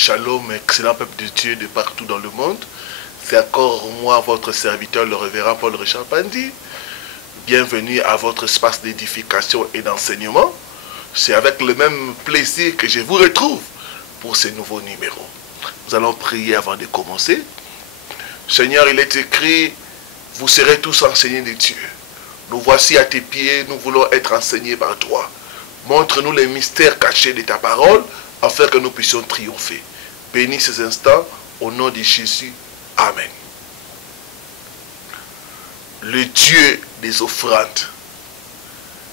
Shalom, excellent peuple de Dieu de partout dans le monde. C'est encore moi, votre serviteur, le révérend Paul Richard Pandi. Bienvenue à votre espace d'édification et d'enseignement. C'est avec le même plaisir que je vous retrouve pour ce nouveau numéro. Nous allons prier avant de commencer. Seigneur, il est écrit, vous serez tous enseignés de Dieu. Nous voici à tes pieds, nous voulons être enseignés par toi. Montre-nous les mystères cachés de ta parole, afin que nous puissions triompher. Bénis ces instants, au nom de Jésus. Amen. Le Dieu des offrandes,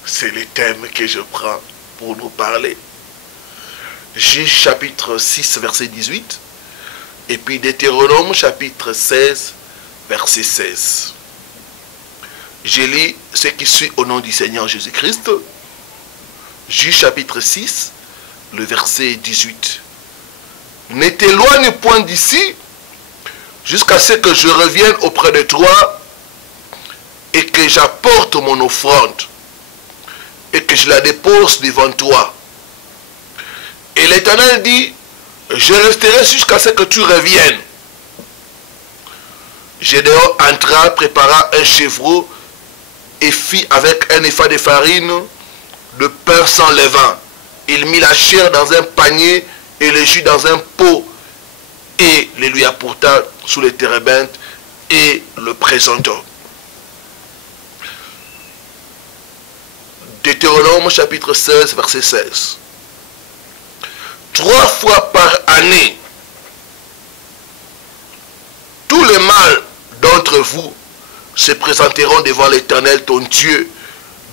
c'est le thème que je prends pour nous parler. Juge chapitre 6, verset 18, et puis Deutéronome chapitre 16, verset 16. Je lis ce qui suit au nom du Seigneur Jésus-Christ. Juge chapitre 6, le verset 18. Ne t'éloigne point d'ici jusqu'à ce que je revienne auprès de toi et que j'apporte mon offrande et que je la dépose devant toi. Et l'Éternel dit, je resterai jusqu'à ce que tu reviennes. Gédéon entra, prépara un chevreau et fit avec un épha de farine de pain sans levain. Il mit la chair dans un panier et le jus dans un pot et le lui apporta sous les térébintes et le présenta. Deutéronome chapitre 16 verset 16. 3 fois par année, tous les mâles d'entre vous se présenteront devant l'Éternel ton Dieu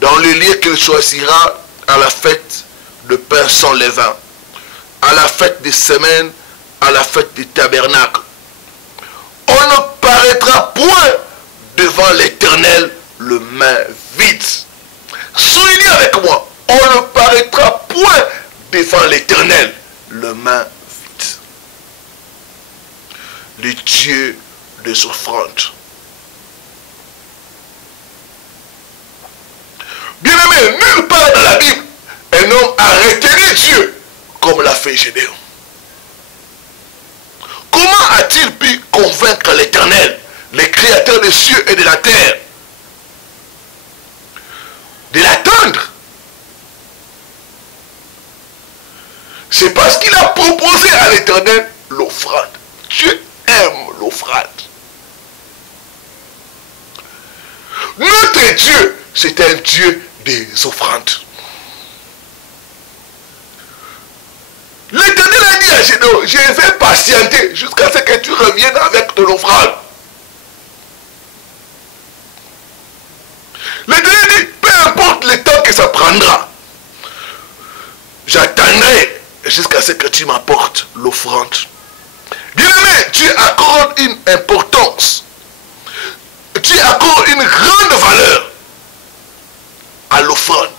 dans le lieu qu'il choisira à la fête de pain sans levain, à la fête des semaines, à la fête du tabernacle. On ne paraîtra point devant l'Éternel le main vide. Soulignez avec moi, on ne paraîtra point devant l'Éternel le main vide. Le Dieu des offrandes. Bien-aimé, nulle part dans la Bible, un homme a retenu Dieu comme l'a fait Gédéon. Comment a-t-il pu convaincre l'Éternel, le créateur des cieux et de la terre, de l'attendre? C'est parce qu'il a proposé à l'Éternel l'offrande. Dieu aime l'offrande. Notre Dieu, c'est un Dieu des offrandes. L'Éternel a dit à Gédéon, je vais patienter jusqu'à ce que tu reviennes avec de l'offrande. L'Éternel dit, peu importe le temps que ça prendra, j'attendrai jusqu'à ce que tu m'apportes l'offrande. Bien-aimé, tu accordes une importance, tu accordes une grande valeur à l'offrande.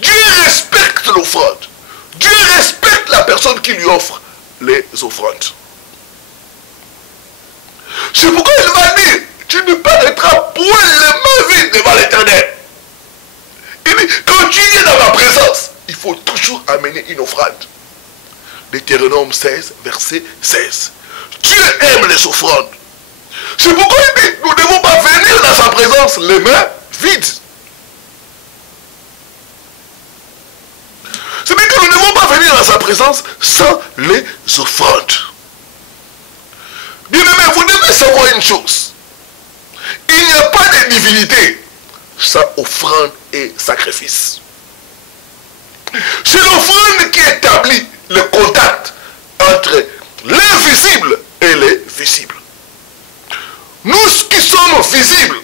Dieu respecte l'offrande. Dieu respecte la personne qui lui offre les offrandes. C'est pourquoi il va dire, tu ne paraîtras point les mains vides devant l'Éternel. Il dit, quand tu viens dans ma présence, il faut toujours amener une offrande. Deutéronome 16, verset 16. Dieu aime les offrandes. C'est pourquoi il dit, nous ne devons pas venir dans sa présence les mains vides. C'est-à-dire que nous ne devons pas venir dans sa présence sans les offrandes. Bien-aimé, vous devez savoir une chose. Il n'y a pas de divinité sans offrande et sacrifice. C'est l'offrande qui établit le contact entre l'invisible et les visibles. Nous qui sommes visibles,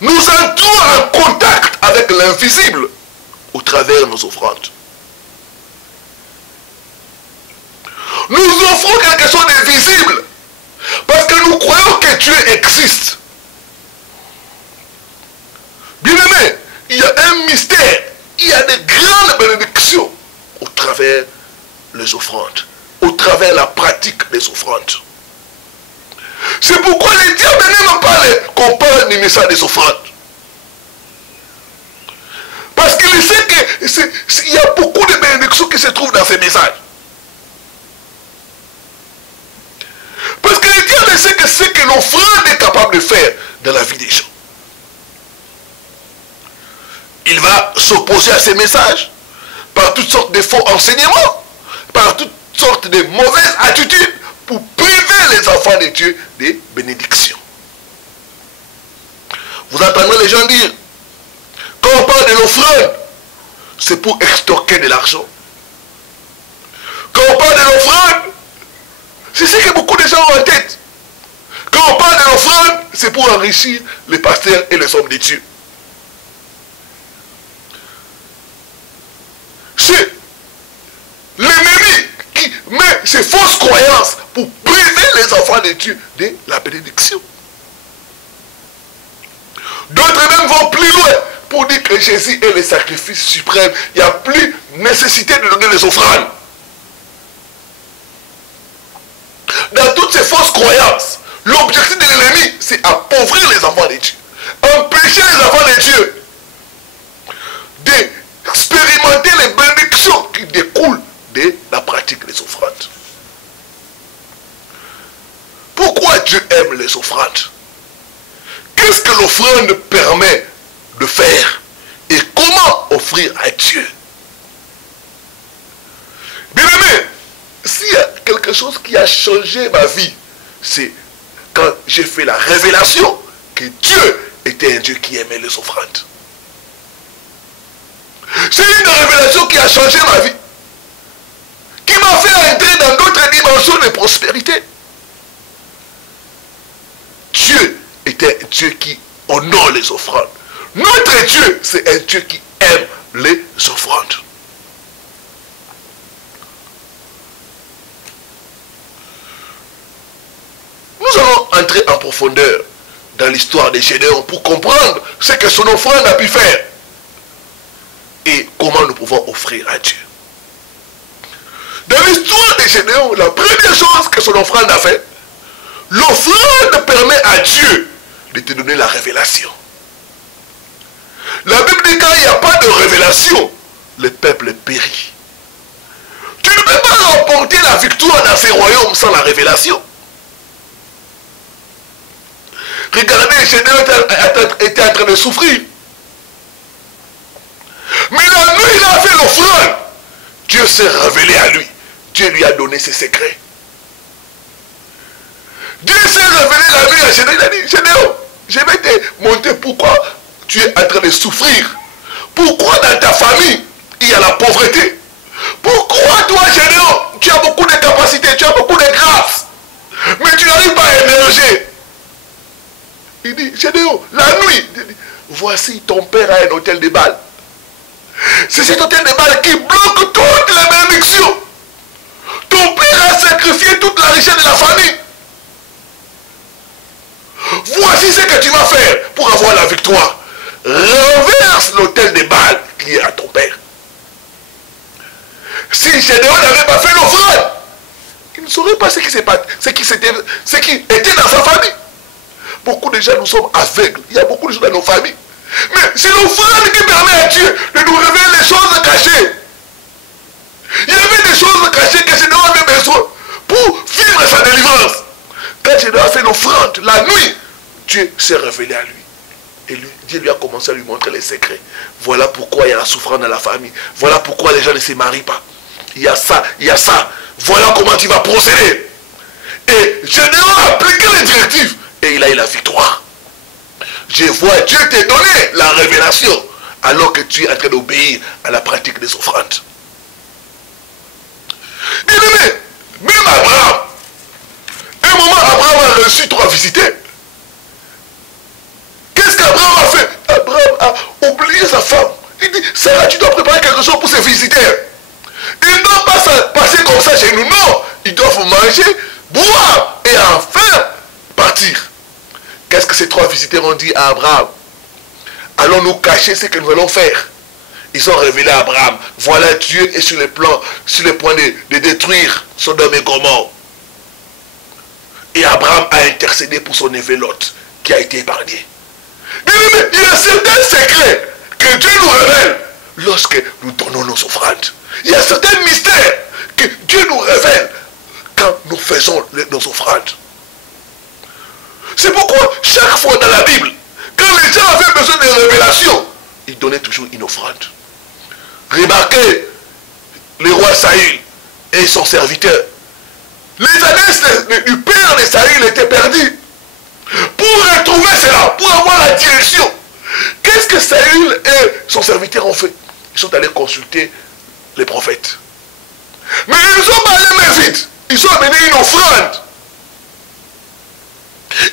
nous entrons en contact avec l'invisible au travers de nos offrandes. Nous offrons quelque chose de visible parce que nous croyons que Dieu existe. Bien-aimé, il y a un mystère, il y a de grandes bénédictions au travers les offrandes, au travers la pratique des offrandes. C'est pourquoi les diables n'aiment pas qu'on parle du message des offrandes. Parce qu'il sait qu'il y a beaucoup de bénédictions qui se trouvent dans ces messages. capable de faire dans la vie des gens. Il va s'opposer à ces messages par toutes sortes de faux enseignements, par toutes sortes de mauvaises attitudes pour priver les enfants de Dieu des bénédictions. Vous entendrez les gens dire, quand on parle de l'offrande, c'est pour extorquer de l'argent. Quand on parle de l'offrande, c'est ce que beaucoup de gens ont en tête. Quand on parle de l'offrande, c'est pour enrichir les pasteurs et les hommes de Dieu. C'est l'ennemi qui met ces fausses croyances pour priver les enfants de Dieu de la bénédiction. D'autres même vont plus loin pour dire que Jésus est le sacrifice suprême. Il n'y a plus nécessité de donner les offrandes. Dans toutes ces fausses croyances, l'objectif de l'ennemi, c'est appauvrir les enfants de Dieu. Empêcher les enfants de Dieu d'expérimenter les bénédictions qui découlent de la pratique des offrandes. Pourquoi Dieu aime les offrandes? Qu'est-ce que l'offrande permet de faire? Et comment offrir à Dieu? Bien aimé, s'il y a quelque chose qui a changé ma vie, c'est quand j'ai fait la révélation que Dieu était un Dieu qui aimait les offrandes. C'est une révélation qui a changé ma vie, qui m'a fait entrer dans d'autres dimensions de prospérité. Dieu était un Dieu qui honore les offrandes. Notre Dieu, c'est un Dieu qui aime les offrandes. Nous allons entrer en profondeur dans l'histoire de Gédéon pour comprendre ce que son offrande a pu faire et comment nous pouvons offrir à Dieu. Dans l'histoire de Gédéon, la première chose que son offrande a fait, l'offrande permet à Dieu de te donner la révélation. La Bible dit quand il n'y a pas de révélation, le peuple périt. Tu ne peux pas remporter la victoire dans ces royaumes sans la révélation. Regardez, Gédéon était en train de souffrir. Mais la nuit, il a fait l'offrande. Dieu s'est révélé à lui. Dieu lui a donné ses secrets. Dieu s'est révélé la nuit à Gédéon. Il a dit, Gédéon, je vais te montrer pourquoi tu es en train de souffrir. Pourquoi dans ta famille, il y a la pauvreté. Pourquoi toi, Gédéon, tu as beaucoup de capacités, tu as beaucoup de grâce, mais tu n'arrives pas à émerger. Il dit, Gédéon, la nuit, voici ton père a un hôtel de Baal. C'est cet hôtel de Baal qui bloque toutes les bénédictions. Ton père a sacrifié toute la richesse de la famille. Voici ce que tu vas faire pour avoir la victoire. Renverse l'hôtel de Baal qui est à ton père. Si Gédéon n'avait pas fait l'offrande, il ne saurait pas ce qui était dans sa famille. Beaucoup de gens, nous sommes aveugles. Il y a beaucoup de gens dans nos familles. Mais c'est l'offrande qui permet à Dieu de nous révéler les choses cachées. Il y avait des choses cachées que Gédéon avait besoin pour vivre sa délivrance. Quand Gédéon a fait l'offrande, la nuit, Dieu s'est révélé à lui. Et Dieu lui a commencé à lui montrer les secrets. Voilà pourquoi il y a la souffrance dans la famille. Voilà pourquoi les gens ne se marient pas. Il y a ça, il y a ça. Voilà comment tu vas procéder. Et Gédéon a appliqué les directives. Et il a eu la victoire. Je vois Dieu te donner la révélation alors que tu es en train d'obéir à la pratique des offrandes. Bien aimé, même Abraham, un moment Abraham a reçu 3 visités. Qu'est-ce qu'Abraham a fait? Abraham a oublié sa femme. Il dit, Sarah, tu dois préparer quelque chose pour ces visiteurs. Ils ne doivent pas passer comme ça chez nous. Non, ils doivent manger, boire et enfin partir. Qu'est-ce que ces 3 visiteurs ont dit à Abraham? Allons nous cacher ce que nous allons faire. Ils ont révélé à Abraham, voilà Dieu est sur le point de détruire Sodome et Gomorrhe. Et Abraham a intercédé pour son neveu Lot, qui a été épargné. Mais il y a certains secrets que Dieu nous révèle lorsque nous donnons nos offrandes. Il y a certains mystères que Dieu nous révèle quand nous faisons nos offrandes. C'est pourquoi chaque fois dans la Bible, quand les gens avaient besoin de révélations, ils donnaient toujours une offrande. Remarquez le roi Saül et son serviteur. Les années du père de Saül étaient perdues. Pour retrouver cela, pour avoir la direction, qu'est-ce que Saül et son serviteur ont fait? Ils sont allés consulter les prophètes. Mais ils ont pas allé mais vite. Ils ont amené une offrande.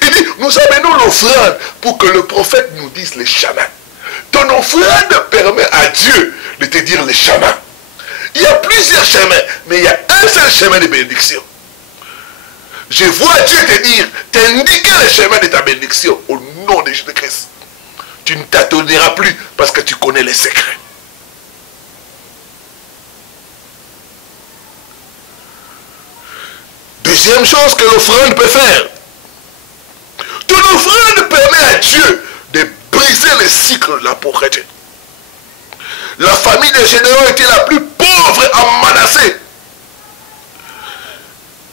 Il dit, nous amenons l'offrande pour que le prophète nous dise les chemins. Ton offrande permet à Dieu de te dire les chemins. Il y a plusieurs chemins, mais il y a un seul chemin de bénédiction. Je vois Dieu te dire, t'indiquer le chemin de ta bénédiction au nom de Jésus-Christ. Tu ne t'attendras plus parce que tu connais les secrets. Deuxième chose que l'offrande peut faire. Ton offrande permet à Dieu de briser le cycle de la pauvreté. La famille des Gédéon était la plus pauvre à Manassé.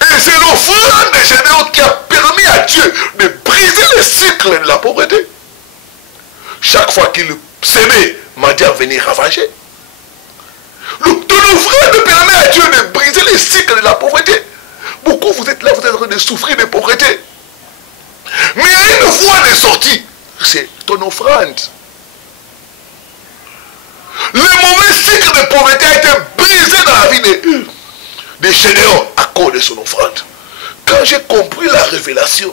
Et c'est l'offrande des Gédéon qui a permis à Dieu de briser le cycle de la pauvreté. Chaque fois qu'il s'aimait, Madian venait ravager. Ton offrande permet à Dieu de briser le cycle de la pauvreté. Beaucoup, vous êtes là, vous êtes en train de souffrir de pauvreté. Mais il y a une voie de sortie. C'est ton offrande. Le mauvais cycle de pauvreté a été brisé dans la vie des Gédéon à cause de son offrande. Quand j'ai compris la révélation,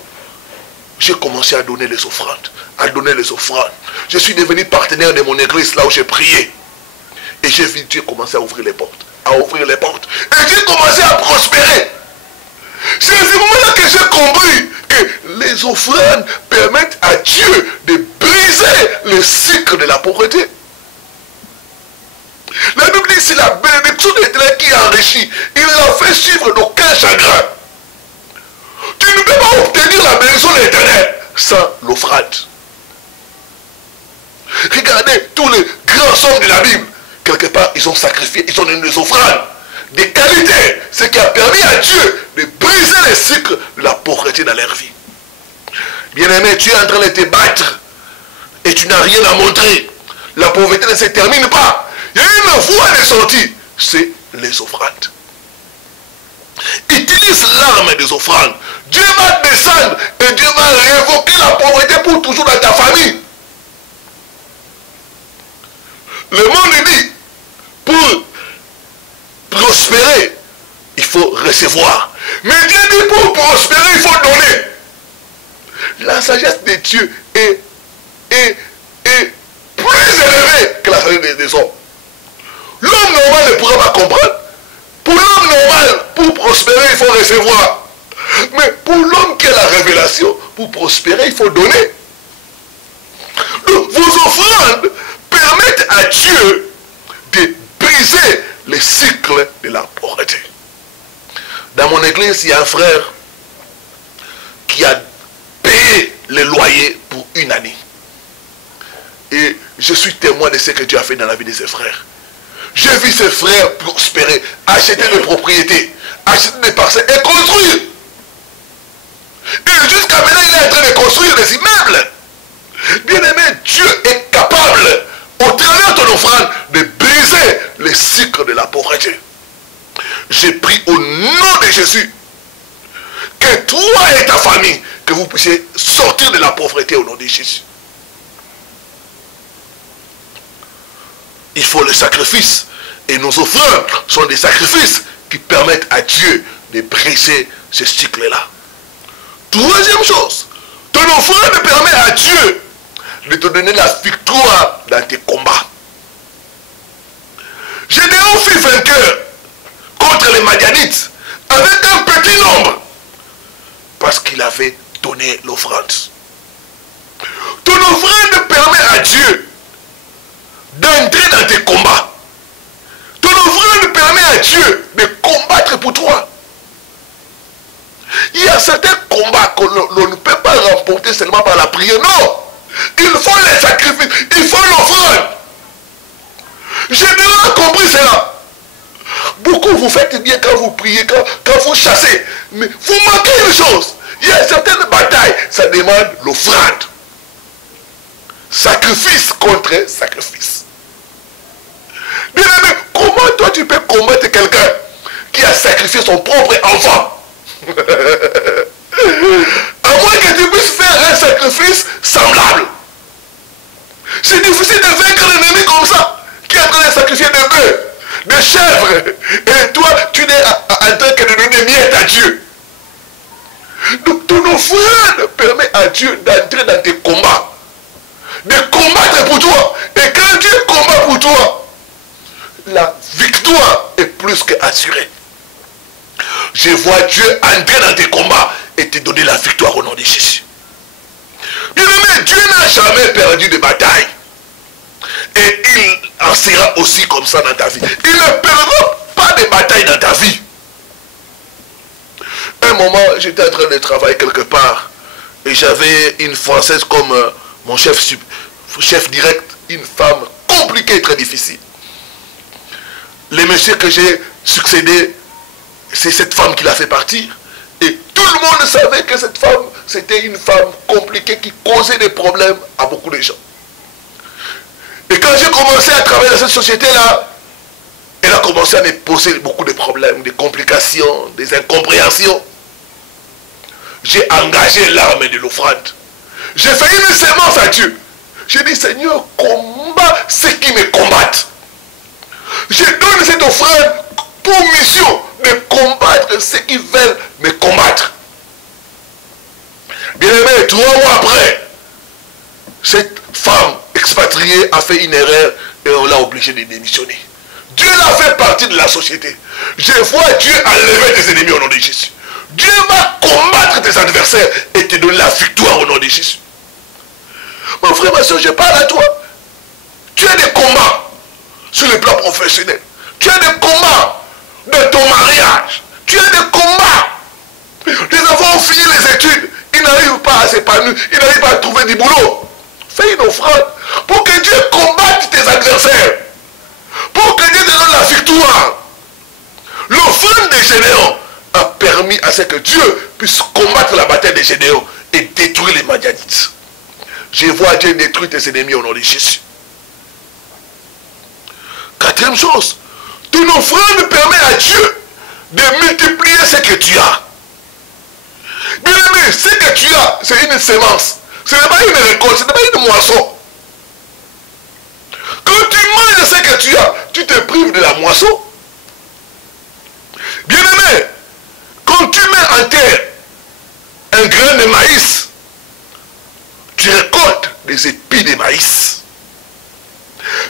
j'ai commencé à donner les offrandes. Je suis devenu partenaire de mon église là où j'ai prié. Et j'ai vu Dieu commencer à ouvrir les portes. Et j'ai commencé à prospérer. C'est à ce moment-là que j'ai compris que les offrandes permettent à Dieu de briser le cycle de la pauvreté. La Bible dit, c'est la bénédiction de l'Éternel qui enrichit. Il l'a fait suivre d'aucun chagrin. Tu ne peux pas obtenir la bénédiction de l'Éternel sans l'offrande. Regardez tous les grands hommes de la Bible. Quelque part, ils ont sacrifié, ils ont donné des offrandes. Des qualités, ce qui a permis à Dieu de briser les cycles de la pauvreté dans leur vie. Bien-aimé, tu es en train de te battre et tu n'as rien à montrer. La pauvreté ne se termine pas. Il y a une voie de sortie, c'est les offrandes. Utilise l'arme des offrandes. Dieu va descendre et Dieu va révoquer la pauvreté pour toujours dans ta famille. Le monde dit, pour prospérer, il faut recevoir. Mais Dieu dit, pour prospérer, il faut donner. La sagesse de Dieu est plus élevée que la sagesse des hommes. L'homme normal ne pourra pas comprendre. Pour l'homme normal, pour prospérer, il faut recevoir. Mais pour l'homme qui a la révélation, pour prospérer, il faut donner. Donc, vos offrandes permettent à Dieu de briser les cycles de la pauvreté. Dans mon église, il y a un frère qui a payé le loyer pour une année. Et je suis témoin de ce que Dieu a fait dans la vie de ses frères. J'ai vu ses frères prospérer, acheter des propriétés, acheter des parcelles et construire. Et jusqu'à maintenant, il est en train de construire des immeubles. Bien-aimé, Dieu est capable, au travers de ton offrande, de briser les cycles de la pauvreté. J'ai pris au nom de Jésus que toi et ta famille, que vous puissiez sortir de la pauvreté au nom de Jésus. Il faut le sacrifice. Et nos offrandes sont des sacrifices qui permettent à Dieu de briser ce cycle-là. Troisième chose, ton offrande permet à Dieu de te donner la victoire dans tes combats. Gédéon fut vainqueur contre les Madianites avec un petit nombre parce qu'il avait donné l'offrande. Ton offrande permet à Dieu d'entrer dans tes combats. Ton offrande permet à Dieu de combattre pour toi. Il y a certains combats que l'on ne peut pas remporter seulement par la prière. Non! Il faut les sacrifices, il faut l'offrande. Gédéon a compris cela. Beaucoup vous faites bien quand vous priez, quand vous chassez. Mais vous manquez une chose. Il y a certaines batailles, ça demande l'offrande. Sacrifice contre sacrifice. Bien aimé, comment toi tu peux combattre quelqu'un qui a sacrifié son propre enfant? À moins que tu puisses faire un sacrifice semblable. C'est difficile de vaincre l'ennemi comme ça, qui est en train de sacrifier des bœufs, des chèvres. Et toi, tu n'es en train que de donner miettes à Dieu. Donc ton offrande permet à Dieu d'entrer dans tes combats, de combattre pour toi. Et quand Dieu combat pour toi, la victoire est plus qu'assurée. Je vois Dieu entrer dans tes combats et te donner la victoire au nom de Jésus. Bien aimé, Dieu n'a jamais perdu de bataille. Et il en sera aussi comme ça dans ta vie. Il ne perdra pas de bataille dans ta vie. Un moment, j'étais en train de travailler quelque part et j'avais une Française comme mon chef direct, une femme compliquée et très difficile. Les messieurs que j'ai succédé, c'est cette femme qui l'a fait partir. Et tout le monde savait que cette femme, c'était une femme compliquée qui causait des problèmes à beaucoup de gens. Et quand j'ai commencé à travailler dans cette société-là, elle a commencé à me poser beaucoup de problèmes, des complications, des incompréhensions. J'ai engagé l'arme de l'offrande. J'ai fait une sémence à Dieu. J'ai dit, Seigneur, combat ceux qui me combattent. Je donne cette offrande pour mission de combattre ceux qui veulent me combattre. Bien aimé, 3 mois après, cette femme expatriée a fait une erreur et on l'a obligée de démissionner. Dieu l'a fait partie de la société. Je vois Dieu enlever tes ennemis au nom de Jésus. Dieu va combattre tes adversaires et te donner la victoire au nom de Jésus. Mon frère, ma soeur, je parle à toi. Tu as des combats sur le plan professionnel. Tu as des combats de ton mariage. Tu as des combats. Les enfants ont fini les études. Ils n'arrivent pas à s'épanouir. Ils n'arrivent pas à trouver du boulot. Fais une offrande pour que Dieu combatte tes adversaires. Pour que Dieu te donne la victoire. L'offrande des Gédéons a permis à ce que Dieu puisse combattre la bataille des Gédéons et détruire les Madianites. Je vois Dieu détruire tes ennemis au nom de Jésus. 4e chose, ton offrande permet à Dieu de multiplier ce que tu as. Bien aimé, ce que tu as, c'est une sémence. Ce n'est pas une récolte, ce n'est pas une moisson. Quand tu manges ce que tu as, tu te prives de la moisson. Bien aimé, quand tu mets en terre un grain de maïs, tu récoltes des épis de maïs.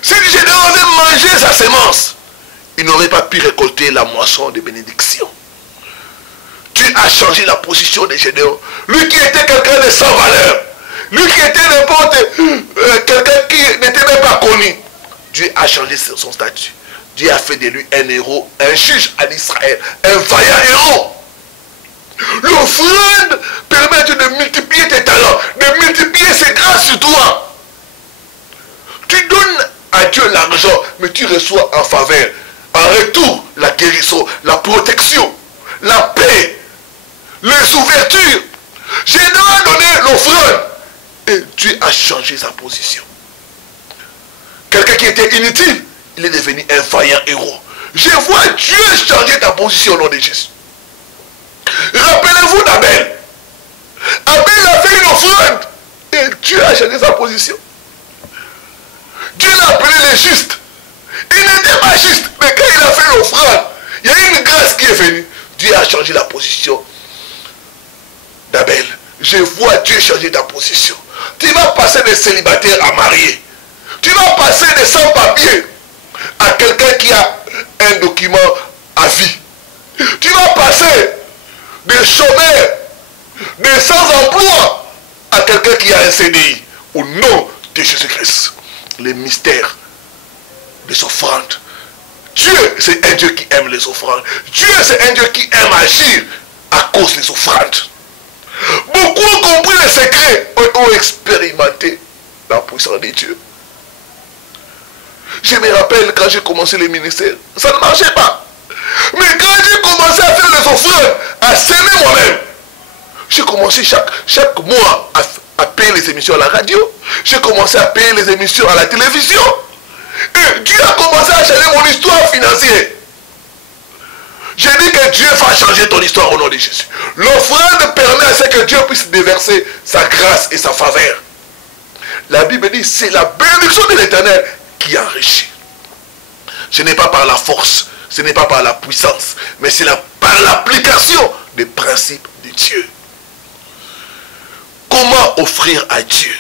Si Gédéon avait mangé sa sémence, il n'aurait pas pu récolter la moisson de bénédiction. Dieu a changé la position de Gédéon. Lui qui était quelqu'un de sans valeur, lui qui était n'importe quelqu'un qui n'était même pas connu, Dieu a changé son statut. Dieu a fait de lui un héros, un juge en Israël, un vaillant héros. L'offrande permet de multiplier tes talents, de multiplier ses grâces sur toi. Tu donnes à Dieu l'argent, mais tu reçois en faveur, en retour, la guérison, la protection, la paix, les ouvertures. J'ai donné l'offrande et Dieu a changé sa position. Quelqu'un qui était inutile, il est devenu un vaillant héros. Je vois Dieu changer ta position au nom de Jésus. Rappelez-vous d'Abel. Abel a fait une offrande et Dieu a changé sa position. Dieu l'a appelé le juste. Il n'était pas juste, mais quand il a fait l'offrande, il y a une grâce qui est venue. Dieu a changé la position d'Abel. Je vois Dieu changer ta position. Tu vas passer de célibataire à marié. Tu vas passer de sans-papier à quelqu'un qui a un document à vie. Tu vas passer de chômeur, de sans-emploi à quelqu'un qui a un CDI. Au nom de Jésus-Christ. Les mystères des offrandes. Dieu, c'est un Dieu qui aime les offrandes. Dieu, c'est un Dieu qui aime agir à cause des offrandes. Beaucoup ont compris les secrets, ont expérimenté la puissance de Dieu. Je me rappelle quand j'ai commencé le ministère, ça ne marchait pas. Mais quand j'ai commencé à faire les offrandes, à s'aimer moi-même, J'ai commencé chaque mois à payer les émissions à la radio. J'ai commencé à payer les émissions à la télévision. Et Dieu a commencé à changer mon histoire financière. J'ai dit que Dieu va changer ton histoire au nom de Jésus. L'offrande permet à ce que Dieu puisse déverser sa grâce et sa faveur. La Bible dit, c'est la bénédiction de l'Éternel qui enrichit. Ce n'est pas par la force, ce n'est pas par la puissance, mais c'est par l'application des principes de Dieu. Comment offrir à Dieu?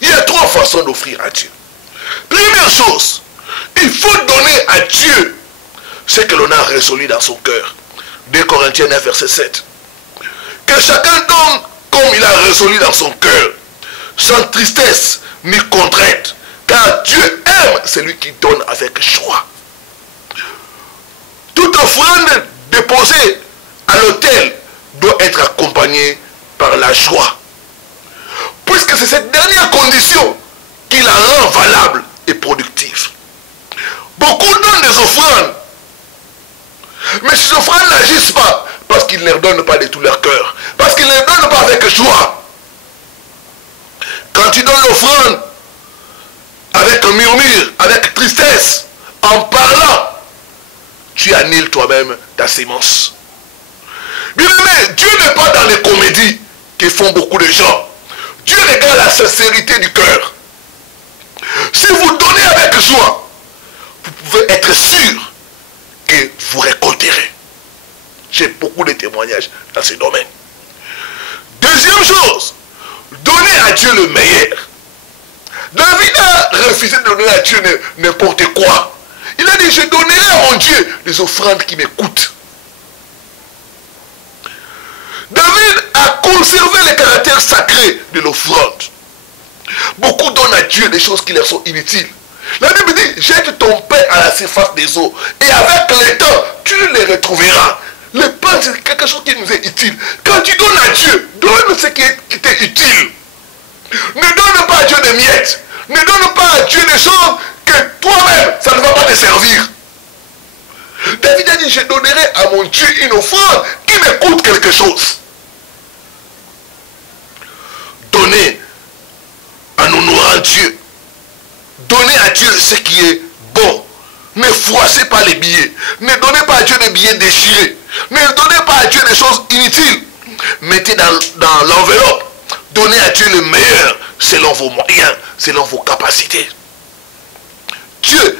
Il y a trois façons d'offrir à Dieu. Première chose, il faut donner à Dieu ce que l'on a résolu dans son cœur. 2 Corinthiens 9, verset 7. Que chacun donne comme il a résolu dans son cœur, sans tristesse ni contrainte, car Dieu aime celui qui donne avec joie. Toute offrande déposée à l'autel doit être accompagnée par la joie. Puisque c'est cette dernière condition qui la rend valable et productive. Beaucoup donnent des offrandes, mais ces offrandes n'agissent pas parce qu'ils ne les donnent pas de tout leur cœur, parce qu'ils ne les donnent pas avec joie. Quand tu donnes l'offrande avec un murmure, avec tristesse, en parlant, tu annihiles toi-même ta sémence. Bien aimé, Dieu n'est pas dans les comédies que font beaucoup de gens. Dieu regarde la sincérité du cœur. Si vous donnez avec joie, vous pouvez être sûr que vous récolterez. J'ai beaucoup de témoignages dans ce domaine. Deuxième chose, donner à Dieu le meilleur. David a refusé de donner à Dieu n'importe quoi. Il a dit, je donnerai à mon Dieu les offrandes qui m'écoutent. David a conservé le caractère sacré de l'offrande. Beaucoup donnent à Dieu des choses qui leur sont inutiles. La Bible dit, jette ton pain à la surface des eaux. Et avec le temps, tu les retrouveras. Le pain, c'est quelque chose qui nous est utile. Quand tu donnes à Dieu, donne ce qui t'est utile. Ne donne pas à Dieu des miettes. Ne donne pas à Dieu des choses que toi-même, ça ne va pas te servir. David a dit, je donnerai à mon Dieu une offrande qui me coûte quelque chose. Donnez en honorant Dieu. Donnez à Dieu ce qui est bon. Ne froissez pas les billets. Ne donnez pas à Dieu des billets déchirés. Ne donnez pas à Dieu des choses inutiles. Mettez dans l'enveloppe. Donnez à Dieu le meilleur selon vos moyens, selon vos capacités. Dieu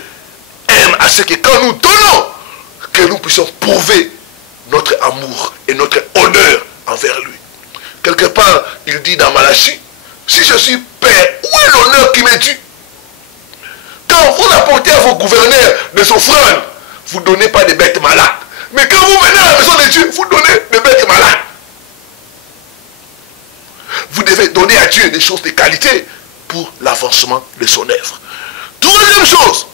aime à ce que quand nous donnons, que nous puissions prouver notre amour et notre honneur envers lui. Quelque part, il dit dans Malachie, si je suis père, où est l'honneur qui m'est dû? Quand vous apportez à vos gouverneurs des offrandes, vous ne donnez pas des bêtes malades. Mais quand vous venez à la maison de Dieu, vous donnez des bêtes malades. Vous devez donner à Dieu des choses de qualité pour l'avancement de son œuvre. Troisième chose,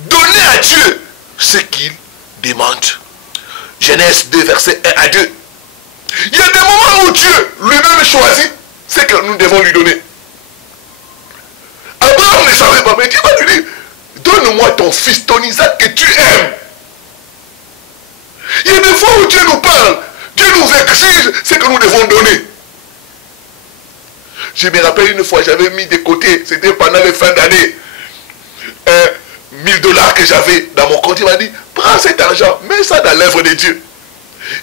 donnez à Dieu ce qu'il demande. Genèse 2, versets 1 à 2. Il y a des moments où Dieu lui-même choisit ce que nous devons lui donner. Abraham ne savait pas, mais Dieu va lui dire, donne-moi ton fils, ton Isaac que tu aimes. Il y a des fois où Dieu nous parle, Dieu nous exige ce que nous devons donner. Je me rappelle une fois, j'avais mis de côté, c'était pendant les fins d'année, 1000 $ que j'avais dans mon compte. Il m'a dit, prends cet argent, mets ça dans l'œuvre de Dieu.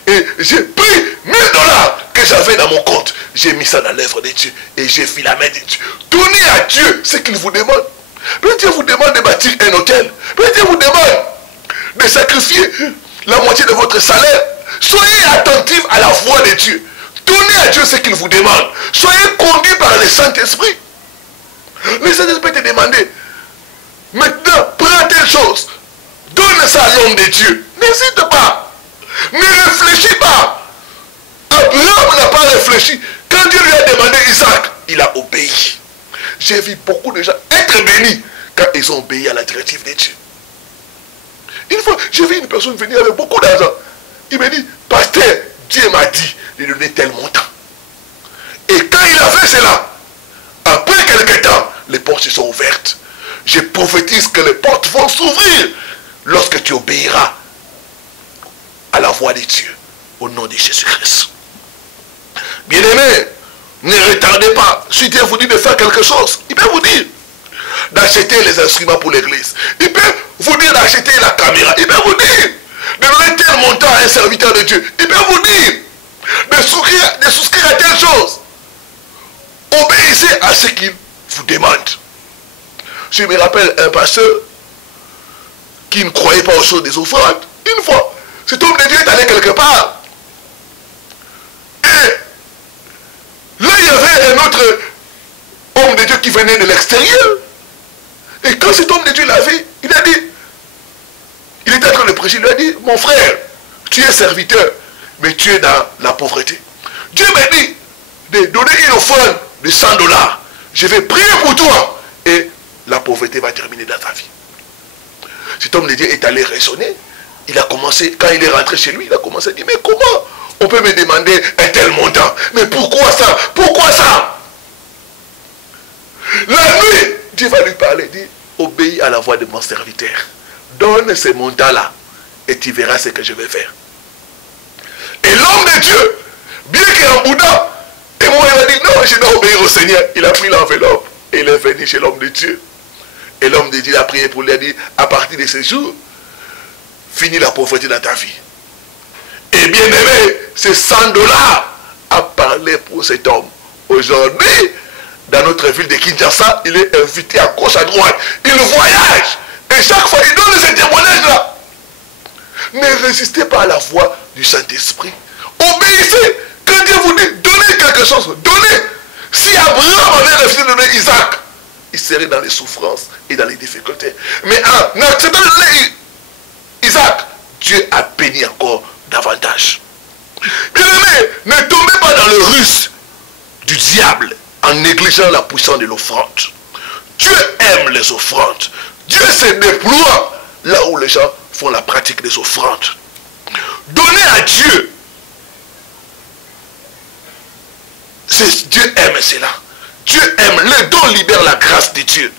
Et j'ai pris 1000 $ que j'avais dans mon compte. J'ai mis ça dans l'œuvre de Dieu. Et j'ai fait la main de Dieu. Donnez à Dieu ce qu'il vous demande. Peut-être Dieu vous demande de bâtir un hôtel. Peut-être Dieu vous demande de sacrifier la moitié de votre salaire. Soyez attentifs à la voix de Dieu. Donnez à Dieu ce qu'il vous demande. Soyez conduits par le Saint-Esprit. Le Saint-Esprit te demande, maintenant, prends telle chose. Donne ça à l'homme de Dieu. N'hésite pas. Ne réfléchis pas. Abraham n'a pas réfléchi. Quand Dieu lui a demandé Isaac, il a obéi. J'ai vu beaucoup de gens être bénis quand ils ont obéi à la directive de Dieu. Une fois, j'ai vu une personne venir avec beaucoup d'argent. Il me dit, pasteur, Dieu m'a dit de donner tel montant. Et quand il a fait cela, après quelques temps, les portes se sont ouvertes. Je prophétise que les portes vont s'ouvrir lorsque tu obéiras à la voix de Dieu, au nom de Jésus-Christ. Bien-aimés, ne retardez pas. Si Dieu vous dit de faire quelque chose, il peut vous dire d'acheter les instruments pour l'église. Il peut vous dire d'acheter la caméra. Il peut vous dire de donner tel montant à un serviteur de Dieu. Il peut vous dire de souscrire à telle chose. Obéissez à ce qu'il vous demande. Je me rappelle un pasteur qui ne croyait pas aux choses des offrandes. Une fois, cet homme de Dieu est allé quelque part. Et là, il y avait un autre homme de Dieu qui venait de l'extérieur. Et quand cet homme de Dieu l'a vu, il a dit, il était en train de prêcher, il lui a dit, mon frère, tu es serviteur, mais tu es dans la pauvreté. Dieu m'a dit de donner une offrande de 100 $. Je vais prier pour toi et la pauvreté va terminer dans ta vie. Cet homme de Dieu est allé raisonner. Il a commencé, quand il est rentré chez lui, il a commencé à dire, mais comment on peut me demander un tel montant? Mais pourquoi ça? Pourquoi ça? La nuit, Dieu va lui parler, dit, obéis à la voix de mon serviteur. Donne ces montants-là et tu verras ce que je vais faire. Et l'homme de Dieu, bien qu'en Bouddha, et moi il a dit, non, je dois obéir au Seigneur. Il a pris l'enveloppe et il est venu chez l'homme de Dieu. Et l'homme de Dieu a prié pour lui, a dit, à partir de ce jour, finis la pauvreté dans ta vie. Et bien aimé, ces 100 $ a parlé pour cet homme. Aujourd'hui, dans notre ville de Kinshasa, il est invité à gauche, à droite. Il voyage. Et chaque fois, il donne ces témoignages-là. Ne résistez pas à la voix du Saint-Esprit. Obéissez. Quand Dieu vous dit, donnez quelque chose, donnez. Si Abraham avait refusé de donner Isaac, il serait dans les souffrances et dans les difficultés. Mais en acceptant de donner Isaac, Dieu a béni encore davantage. Bien-aimés, ne tombez pas dans le ruse du diable en négligeant la puissance de l'offrande. Dieu aime les offrandes. Dieu se déploie là où les gens font la pratique des offrandes. Donnez à Dieu. Dieu aime cela. Dieu aime. Le don libère la grâce de Dieu.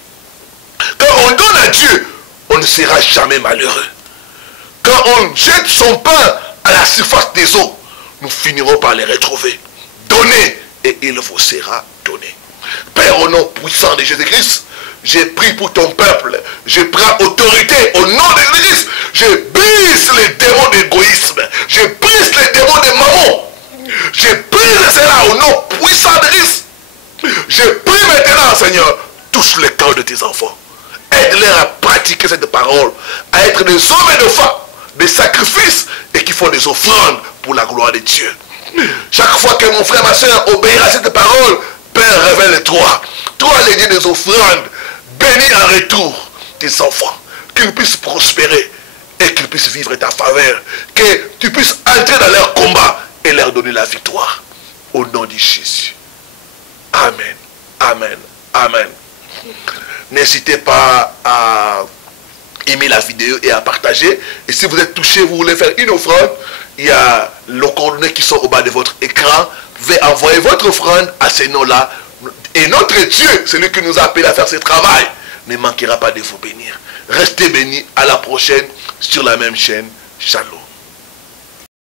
Quand on donne à Dieu, on ne sera jamais malheureux. Quand on jette son pain à la surface des eaux, nous finirons par les retrouver. Donnez et il vous sera donné. Père, au nom puissant de Jésus-Christ, j'ai pris pour ton peuple. Je prends autorité au nom de Jésus-Christ. Je brise les démons d'égoïsme. Je brise les démons de maman. Je brise cela au nom puissant de Christ. Je prie maintenant, Seigneur, touche le cœur de tes enfants. Aide-les à pratiquer cette parole, à être des hommes et des femmes, des sacrifices et qui font des offrandes pour la gloire de Dieu. Chaque fois que mon frère, ma soeur obéira à cette parole, Père, révèle-toi. Toi, le Dieu des offrandes, bénis en retour tes enfants, qu'ils puissent prospérer et qu'ils puissent vivre ta faveur, que tu puisses entrer dans leur combat et leur donner la victoire. Au nom de Jésus. Amen. Amen. Amen. N'hésitez pas à aimer la vidéo et à partager. Et si vous êtes touché, vous voulez faire une offrande, il y a les coordonnées qui sont au bas de votre écran. Vous pouvez envoyer votre offrande à ces noms-là. Et notre Dieu, celui qui nous a appelé à faire ce travail, ne manquera pas de vous bénir. Restez bénis. À la prochaine sur la même chaîne. Shalom.